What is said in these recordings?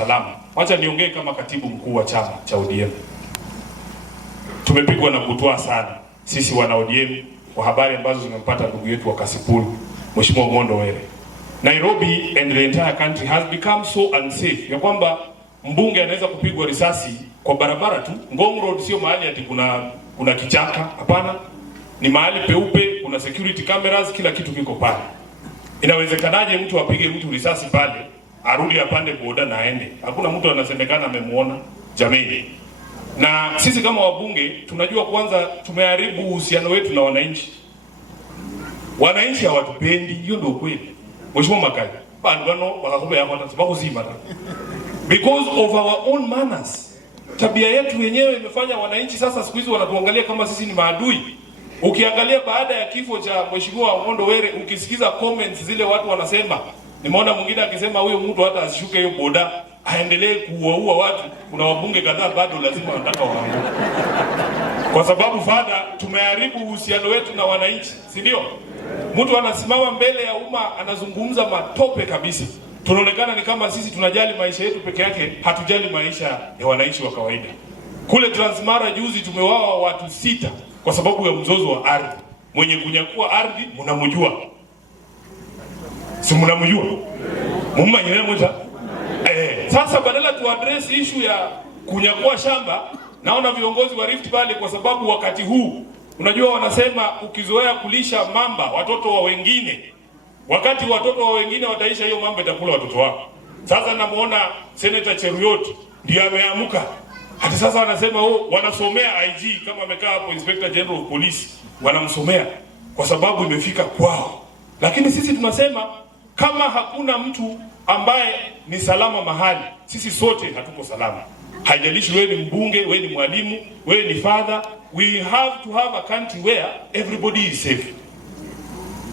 Salama. Wacha niongee kama katibu mkuu wa chama cha ODM. Tumepigwa na butwaa sana sisi wana ODM kwa habari ambazo zimempata ndugu yetu wa Kasipul, Mheshimiwa Omondo Were. Nairobi and the entire country has become so unsafe ya kwamba mbunge anaweza kupigwa risasi kwa barabara tu. Ngong Road sio mahali ati kuna kichaka, hapana. Ni mahali peupe, kuna security cameras, kila kitu kiko pale. Inawezekanaje mtu apige mtu risasi pale, arudi apande boda na aende? Hakuna mtu anasemekana amemuona jamii. Na sisi kama wabunge tunajua kwanza tumeharibu uhusiano wetu na wananchi. Wananchi hawatupendi, hiyo ndio kweli. Mheshimiwa Makali, bado wakakuba yako hata sababu zima. Because of our own manners. Tabia yetu yenyewe imefanya wananchi sasa siku hizi wanatuangalia kama sisi ni maadui. Ukiangalia baada ya kifo cha Mheshimiwa Omondo Were, ukisikiza comments zile watu wanasema, nimeona mwingine akisema huyo mtu hata asishuke hiyo boda, aendelee kuwaua watu. Kuna wabunge kadhaa bado lazima wanataka waanguke. Kwa sababu fadha tumeharibu uhusiano wetu na wananchi, si ndio? Mtu anasimama mbele ya umma anazungumza matope kabisa. Tunaonekana ni kama sisi tunajali maisha yetu peke yake, hatujali maisha ya wananchi wa kawaida. Kule Transmara juzi tumewawa watu 6 kwa sababu ya mzozo wa ardhi. Mwenye kunyakua ardhi mnamjua. Si mnamjua? Mumma yeye mmoja. Sasa badala tu address issue ya kunyakua shamba, naona viongozi wa Rift Valley, kwa sababu wakati huu unajua wanasema ukizoea kulisha mamba watoto wa wengine, wakati watoto wa wengine wataisha, hiyo mamba itakula watoto wako. Sasa namuona Senator Cheruiyot ndiye ameamuka. Hata sasa wanasema wanasomea IG kama amekaa hapo Inspector General of Police, wanamsomea kwa sababu imefika kwao. Lakini sisi tunasema kama hakuna mtu ambaye ni salama mahali, sisi sote hatuko salama. Haijalishi wewe ni mbunge, wewe ni mwalimu, wewe ni father, we have to have a country where everybody is safe.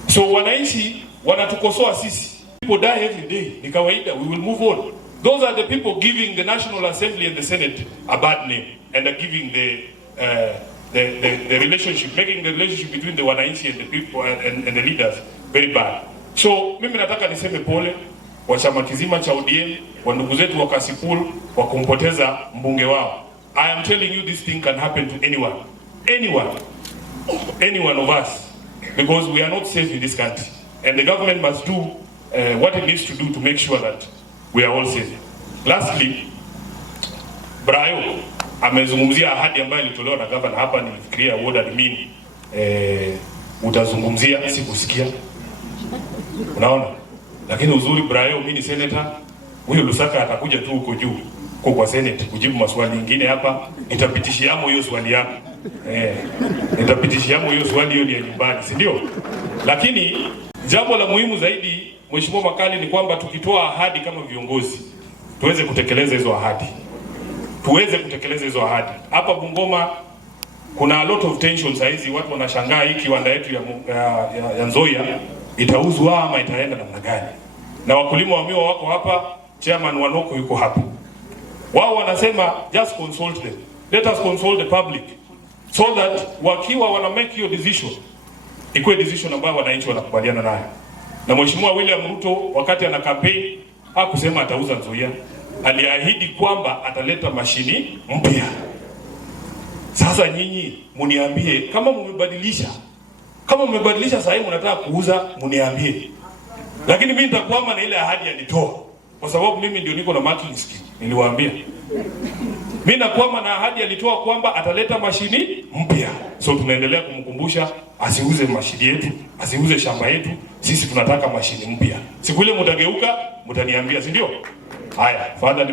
So wananchi wanatukosoa sisi. People die every day. Ni kawaida, we will move on. Those are the people giving the National Assembly and the Senate a bad name, and are giving the relationship, making the relationship between the wananchi and the people and the leaders very bad. So mimi nataka niseme pole kwa chama kizima cha ODM, kwa ndugu zetu wa Kasipul kwa kumpoteza mbunge wao. I am telling you, this thing can happen to anyone. Any one of us, because we are not safe in this country, and the government must do what it needs to do to make sure that we are all safe. Lastly, Brayo amezungumzia ahadi ambayo ilitolewa na governor hapa. Nilifikiria ward admin utazungumzia, sikusikia. Unaona? Lakini uzuri Brayo, mimi ni senator, huyo Lusaka atakuja tu huko juu kwa Senate kujibu maswali mengine hapa, nitapitishiamo hiyo swali yako. Nitapitishiamo hiyo swali, hiyo ni ya nyumbani, si ndio? Lakini jambo la muhimu zaidi, Mheshimiwa Makali, ni kwamba tukitoa ahadi kama viongozi tuweze kutekeleza hizo ahadi. Hapa Bungoma kuna a lot of tension saizi, watu wanashangaa hii kiwanda yetu ya Nzoia itauzwa ama itaenda namna gani? Na wakulima wa miwa wako hapa, chairman Wanoko yuko hapa. Wao wanasema just consult them. Let us consult the public so that wakiwa wana make your decision, ikuwe decision ambayo wananchi wanakubaliana nayo. Na Mheshimiwa William Ruto wakati ana campaign hakusema atauza Nzoia. Aliahidi kwamba ataleta mashini mpya. Sasa nyinyi muniambie kama mmebadilisha. Kama mmebadilisha sasa hivi mnataka kuuza, muniambie. Lakini mimi nitakwama na ile ahadi alitoa, kwa sababu mimi ndio niko na marketing skill. Niliwaambia. Mimi nakwama na ahadi alitoa kwamba ataleta mashini mpya. So tunaendelea kumkumbusha asiuze mashini yetu, asiuze shamba yetu. Sisi tunataka mashini mpya. Siku ile mtageuka, mtaniambia, si ndio? Haya, father